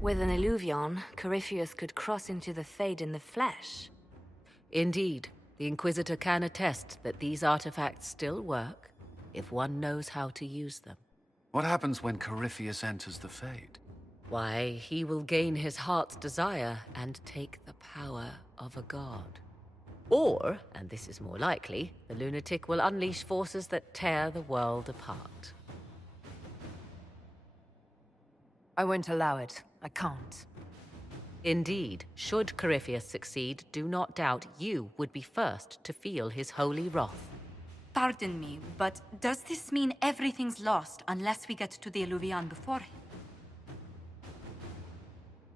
With an Illuvion, Corypheus could cross into the Fade in the flesh. Indeed, the Inquisitor can attest that these artifacts still work, if one knows how to use them. What happens when Corypheus enters the Fade? Why, he will gain his heart's desire and take the power of a god. Or, and this is more likely, the lunatic will unleash forces that tear the world apart. I won't allow it. I can't. Indeed, should Corypheus succeed, do not doubt you would be first to feel his holy wrath. Pardon me, but does this mean everything's lost unless we get to the Illuvion before him?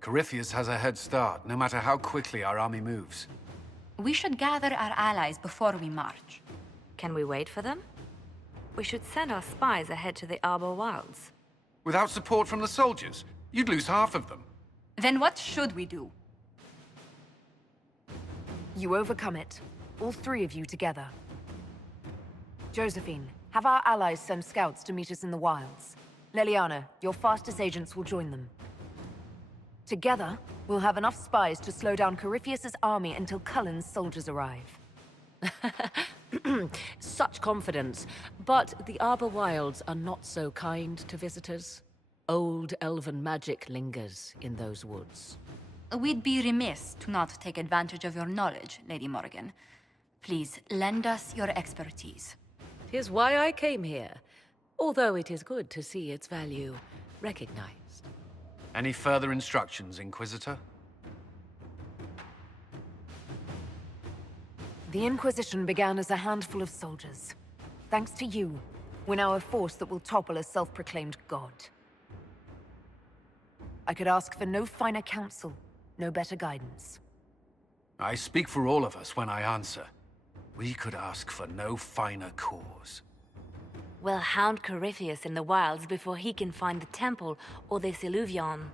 Corypheus has a head start, no matter how quickly our army moves. We should gather our allies before we march. Can we wait for them? We should send our spies ahead to the Arbor Wilds. Without support from the soldiers, you'd lose half of them. Then what should we do? You overcome it. All three of you together. Josephine, have our allies send scouts to meet us in the wilds. Leliana, your fastest agents will join them. Together, we'll have enough spies to slow down Corypheus's army until Cullen's soldiers arrive. Such confidence, but the Arbor Wilds are not so kind to visitors. Old elven magic lingers in those woods. We'd be remiss to not take advantage of your knowledge, Lady Morgan. Please, lend us your expertise. 'Tis why I came here, although it is good to see its value recognized. Any further instructions, Inquisitor? The Inquisition began as a handful of soldiers. Thanks to you, we're now a force that will topple a self-proclaimed god. I could ask for no finer counsel, no better guidance. I speak for all of us when I answer. We could ask for no finer cause. We'll hound Corypheus in the wilds before he can find the temple or this Illuvion.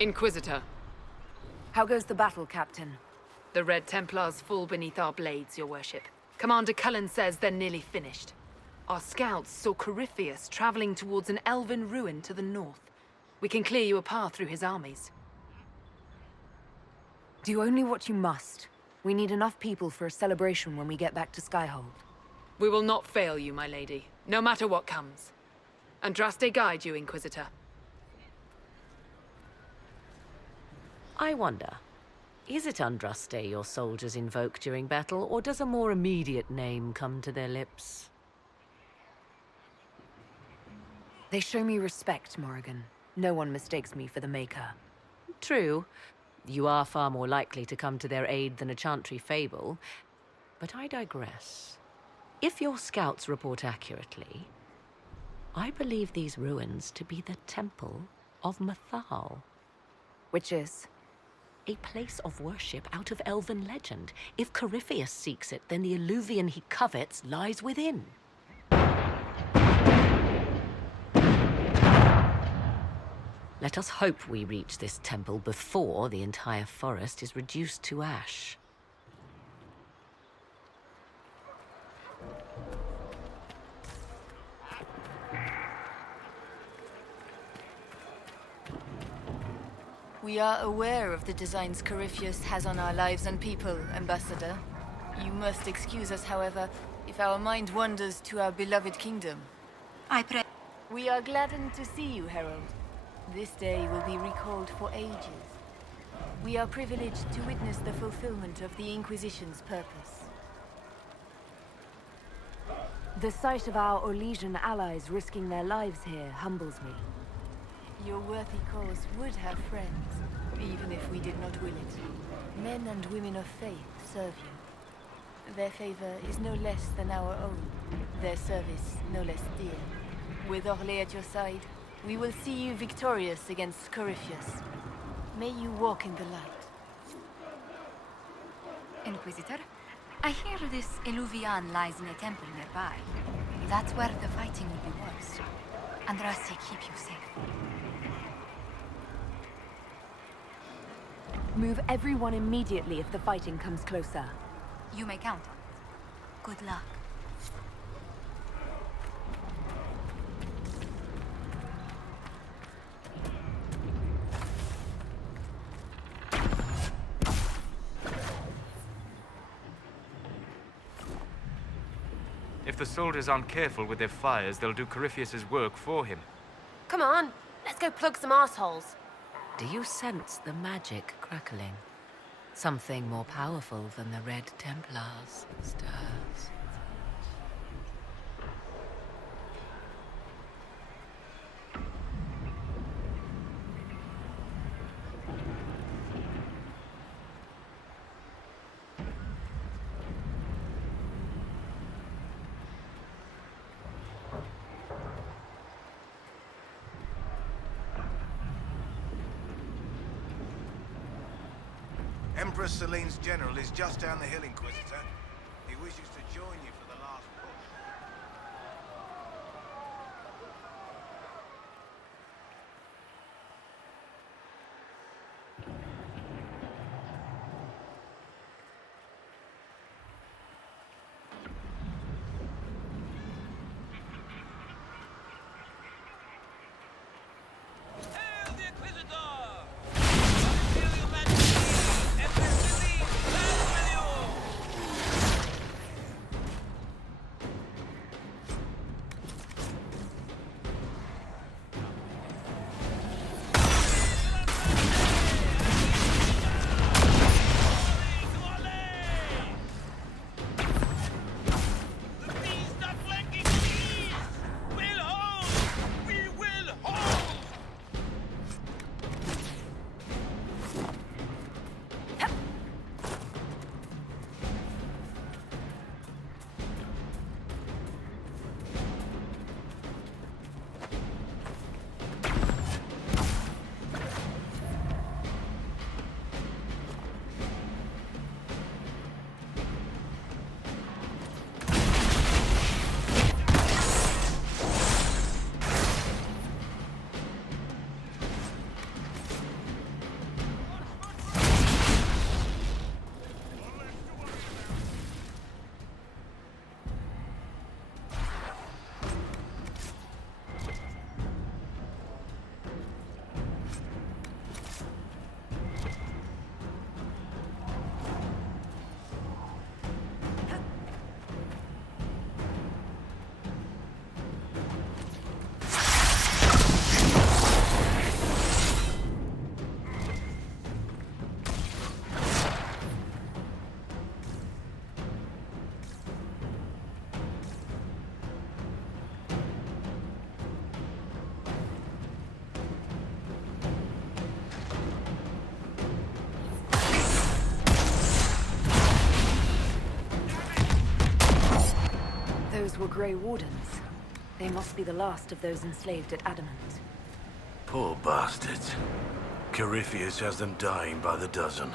Inquisitor, How goes the battle, Captain? the Red Templars fall beneath our blades, your worship. Commander Cullen says they're nearly finished. Our scouts saw Corypheus traveling towards an elven ruin to the north. We can clear you a path through his armies. Do only what you must. We need enough people for a celebration when we get back to Skyhold. We will not fail you, my lady, no matter what comes. Andraste guide you, Inquisitor. I wonder, is it Andraste your soldiers invoke during battle, or does a more immediate name come to their lips? They show me respect, Morrigan. No one mistakes me for the Maker. True. You are far more likely to come to their aid than a Chantry fable. But I digress. If your scouts report accurately, I believe these ruins to be the Temple of Mathal. Which is? A place of worship out of elven legend. If Corypheus seeks it, then the Illuvian he covets lies within. Let us hope we reach this temple before the entire forest is reduced to ash. We are aware of the designs Corypheus has on our lives and people, Ambassador. You must excuse us, however, if our mind wanders to our beloved kingdom. I pray. We are gladdened to see you, Herald. This day will be recalled for ages. We are privileged to witness the fulfillment of the Inquisition's purpose. The sight of our Orlesian allies risking their lives here humbles me. Your worthy cause would have friends, even if we did not will it. Men and women of faith serve you. Their favor is no less than our own, their service no less dear. With Orlais at your side, we will see you victorious against Corypheus. May you walk in the light. Inquisitor, I hear this Illuvian lies in a temple nearby. That's where the fighting will be worst. Andraste keep you safe. Move everyone immediately if the fighting comes closer. You may count on it. Good luck. If the soldiers aren't careful with their fires, they'll do Corypheus's work for him. Come on, let's go plug some assholes. Do you sense the magic crackling? Something more powerful than the Red Templars stirs. Empress Celine's general is just down the hill, Inquisitor. He wishes to join you for the last push. Hail the Inquisitor! Imperial Majesty, Empress Celine, land with you! Those were Grey Wardens. They must be the last of those enslaved at Adamant. Poor bastards. Corypheus has them dying by the dozen.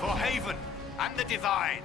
For Haven and the Divine!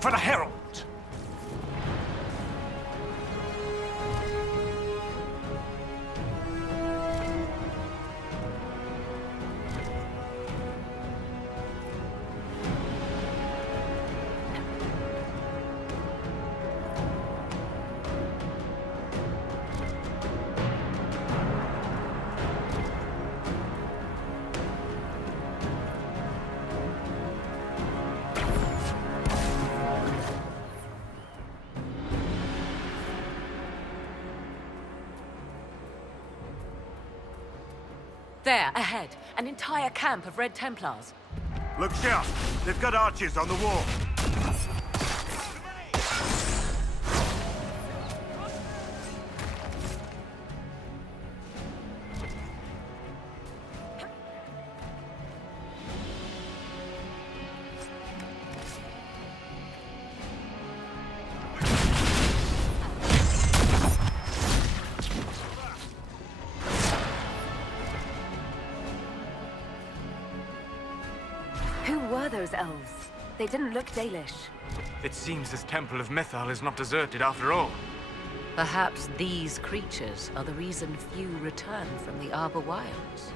For the Herald! There, ahead. An entire camp of Red Templars. Look sharp! They've got archers on the wall. Who were those elves? They didn't look Dalish. It seems this temple of Mythal is not deserted after all. Perhaps these creatures are the reason few return from the Arbor Wilds.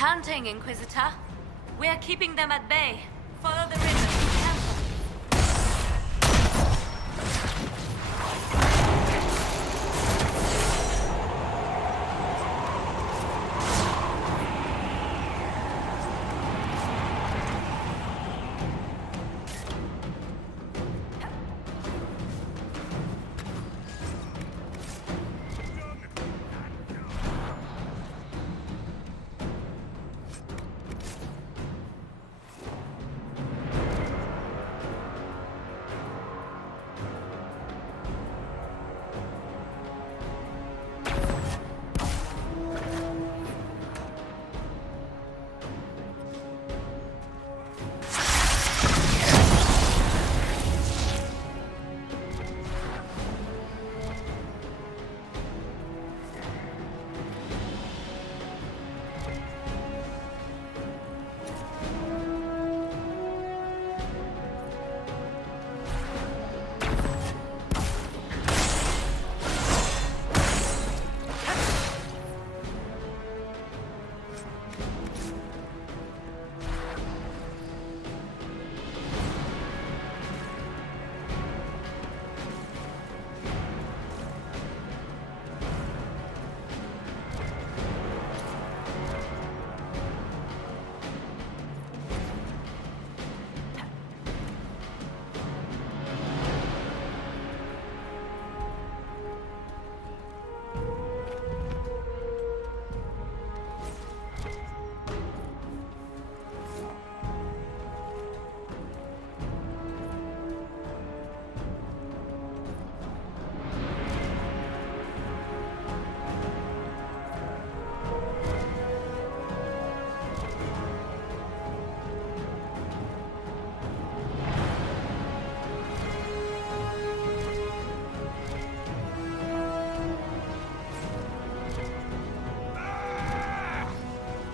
hunting, Inquisitor. We're keeping them at bay. Follow the river to the temple.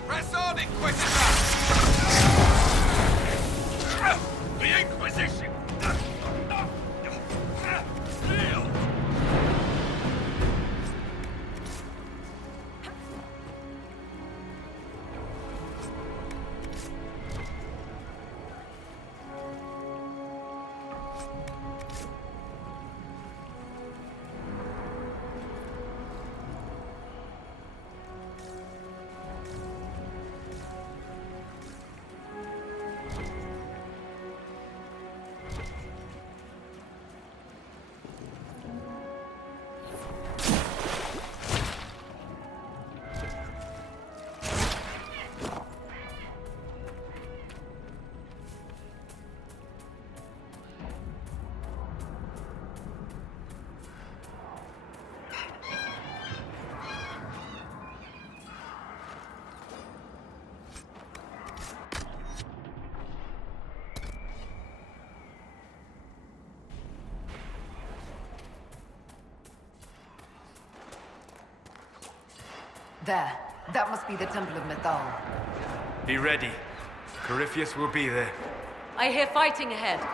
Press on, Inquisitor! The Inquisition! Yield! There. That must be the Temple of Mythal. Be ready. Corypheus will be there. I hear fighting ahead.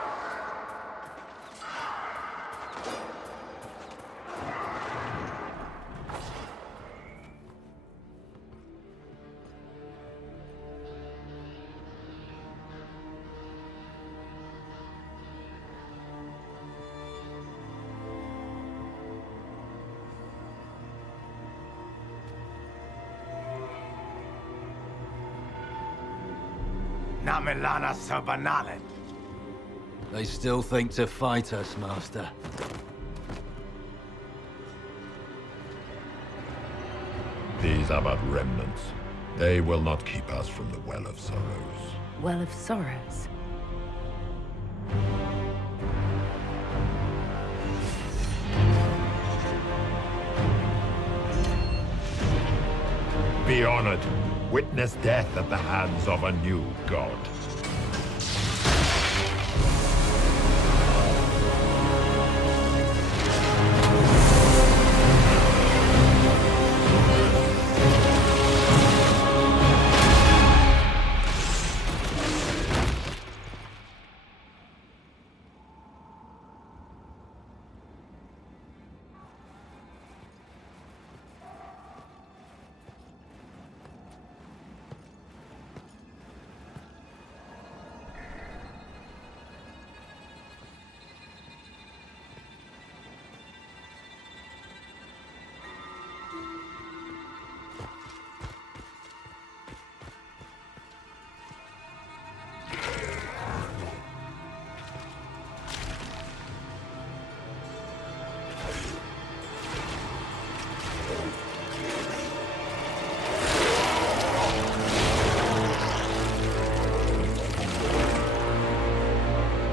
Namelana Sabanalet. They still think to fight us, Master. These are but remnants. They will not keep us from the Well of Sorrows. Well of Sorrows. Be honored. Witness death at the hands of a new god.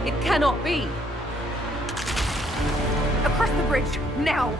It cannot be! Across the bridge, now!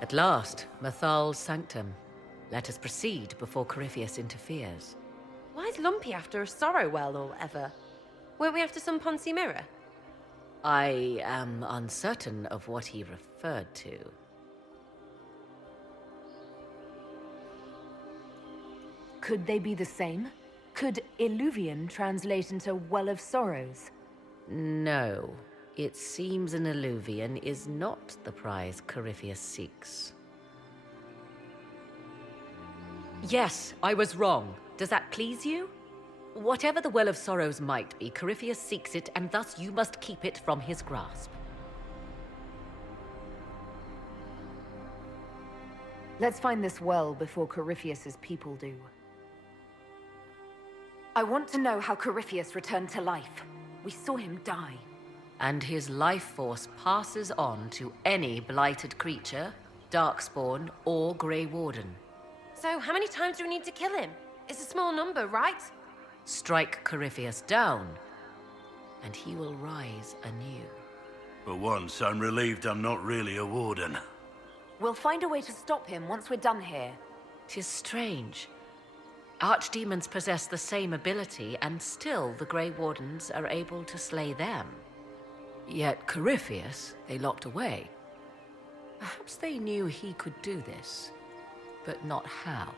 At last, Mathal's sanctum. Let us proceed before Corypheus interferes. Why is Lumpy after a sorrow well or whatever? Weren't we after some Ponzi mirror? I am uncertain of what he referred to. Could they be the same? Could Illuvian translate into Well of Sorrows? No. It seems an Illuvian is not the prize Corypheus seeks. Yes, I was wrong. Does that please you? Whatever the Well of Sorrows might be, Corypheus seeks it, and thus you must keep it from his grasp. Let's find this well before Corypheus's people do. I want to know how Corypheus returned to life. We saw him die. And his life force passes on to any blighted creature, Darkspawn, or Grey Warden. So how many times do we need to kill him? It's a small number, right? Strike Corypheus down, and he will rise anew. For once, I'm relieved I'm not really a warden. We'll find a way to stop him once we're done here. 'Tis strange. Archdemons possess the same ability, and still the Grey Wardens are able to slay them. Yet Corypheus, they locked away. Perhaps they knew he could do this, but not how.